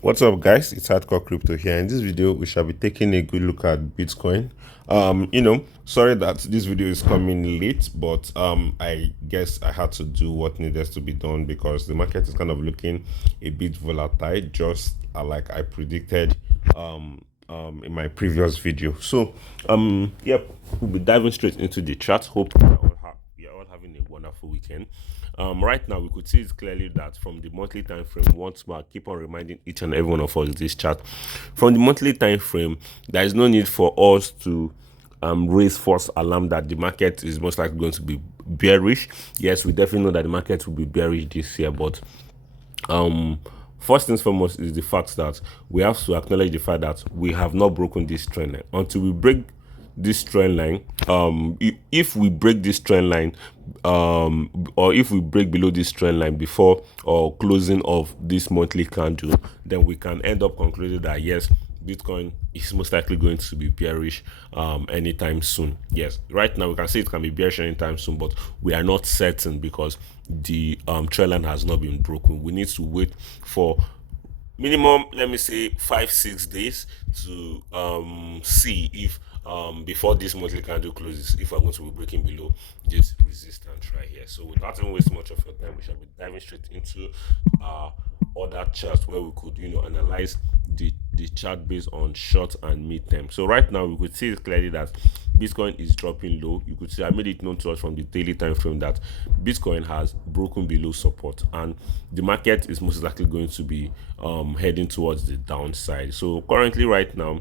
What's up, guys? It's Hardcore Crypto here. In this video, we shall be taking a good look at Bitcoin. Sorry that this video is coming late, but I guess I had to do what needed to be done because the market is kind of looking a bit volatile, just like I predicted in my previous video. So, we'll be diving straight into the chart. Hope we are all having a wonderful weekend. Right now, we could see it clearly that from the monthly time frame, once more, I keep on reminding each and every one of us this chart. From the monthly time frame, there is no need for us to raise false alarm that the market is most likely going to be bearish. Yes, we definitely know that the market will be bearish this year, but first things foremost is the fact that we have to acknowledge the fact that we have not broken this trend line. Until we break this trend line, if we break this trend line, or if we break below this trend line before or closing of this monthly candle, then we can end up concluding that yes, Bitcoin is most likely going to be bearish anytime soon. Yes, right now we can say it can be bearish anytime soon, but we are not certain because the trend line has not been broken. We need to wait for minimum, let me say 5-6 days to see if before this monthly candle closes, if we're going to be breaking below this resistance right here. So without even wasting much of your time, we shall be diving straight into other charts where we could analyze the chart based on short and mid term. So right now we could see clearly that Bitcoin is dropping low. You could see I made it known to us from the daily time frame that Bitcoin has broken below support, and the market is most likely going to be heading towards the downside. So currently, right now,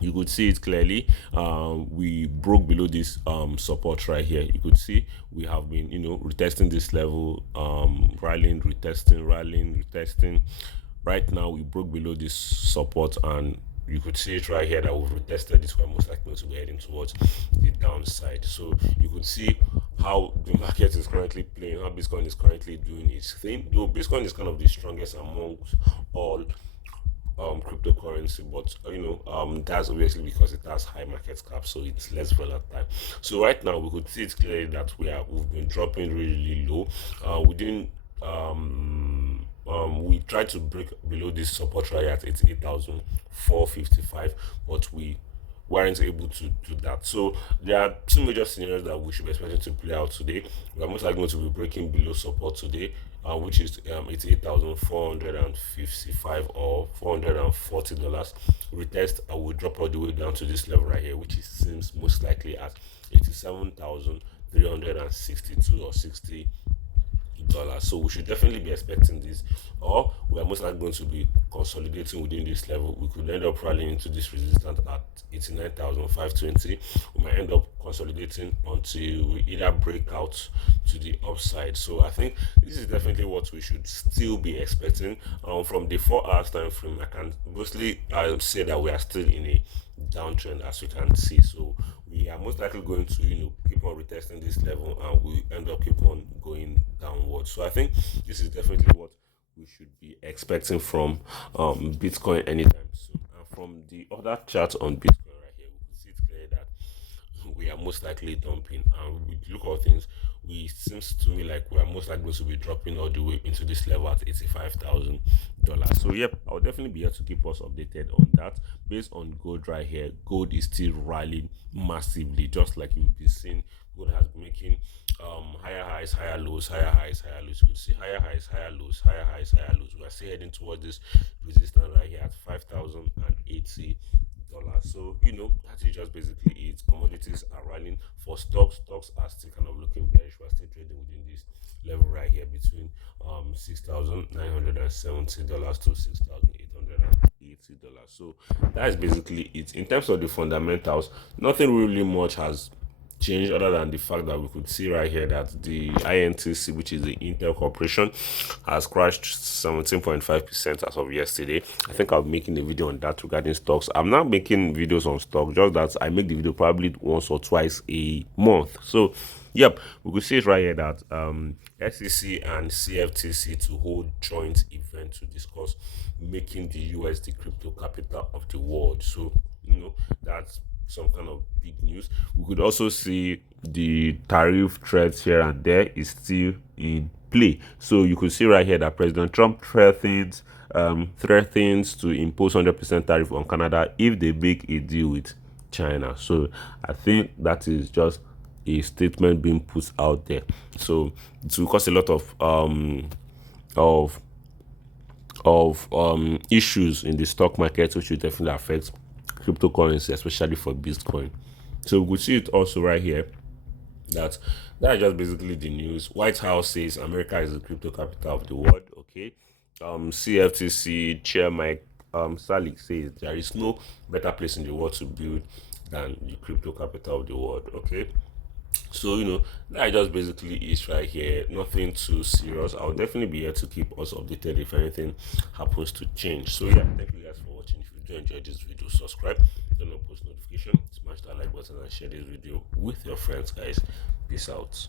you could see it clearly. We broke below this support right here. You could see we have been retesting this level, rallying, retesting, rallying, retesting. Right now we broke below this support, and you could see it right here that we've retested this. We're most likely to be heading towards the downside. So you could see how the market is currently playing, how Bitcoin is currently doing its thing. Though Bitcoin is kind of the strongest amongst all cryptocurrency, but that's obviously because it has high market cap, so it's less volatile. So right now we could see it clearly that we've been dropping really low. We didn't we tried to break below this support right at 88,455, but we weren't able to do that. So there are two major scenarios that we should be expecting to play out today. We are most likely going to be breaking below support today, which is 88,455 or $440. Retest, I will drop all the way down to this level right here, which seems most likely at 87,362 or 60 dollars. So we should definitely be expecting this, or we are most likely going to be consolidating within this level. We could end up rallying into this resistance at 89,520. We might end up consolidating until we either break out to the upside. So I think this is definitely what we should still be expecting. From the 4 hours time frame, I can mostly say that we are still in a downtrend, as you can see. So we are most likely going to keep on retesting this level, and we end up keep on going downward. So I think this is definitely what we should be expecting from Bitcoin anytime soon. And from the other chart on Bitcoin right here, we can see it clear that we are most likely dumping, and with look at things, we seems to me like we are most likely to be dropping all the way into this level at $85,000. So yep, I'll definitely be here to keep us updated on that. Based on gold right here, gold is still rallying massively, just like you've been seeing. Gold has been making higher highs, higher lows, higher highs, higher lows. You could see higher highs, higher lows, higher highs, higher lows. We are still heading towards this resistance right here at 5,080 dollars. So that is just basically it. Commodities are running for stocks. Stocks are still kind of looking bearish. We're still trading within this level right here between $6,970 to $6,880. So that is basically it. In terms of the fundamentals, nothing really much has change other than the fact that we could see right here that the INTC, which is the Intel Corporation, has crashed 17.5% as of yesterday. I think I'll be making a video on that regarding stocks. I'm not making videos on stock, just that I make the video probably once or twice a month. So yep, we could see it right here that SEC and CFTC to hold joint event to discuss making the US the crypto capital of the world. So that's some kind of big news. We could also see the tariff threats here and there is still in play. So you could see right here that President Trump threatened threatens to impose 100% tariff on Canada if they make a deal with China. So I think that is just a statement being put out there. So it will cause a lot of issues in the stock market, which will definitely affect cryptocurrency, especially for Bitcoin. So we see it also right here that is just basically the news. White House says America is the crypto capital of the world. Okay. CFTC chair Mike Salik says there is no better place in the world to build than the crypto capital of the world. Okay. So that just basically is right here. Nothing too serious. I'll definitely be here to keep us updated if anything happens to change. So yeah, thank you guys for watching. If you do enjoy this video, subscribe, turn on post notification, smash that like button, and share this video with your friends, guys. Peace out.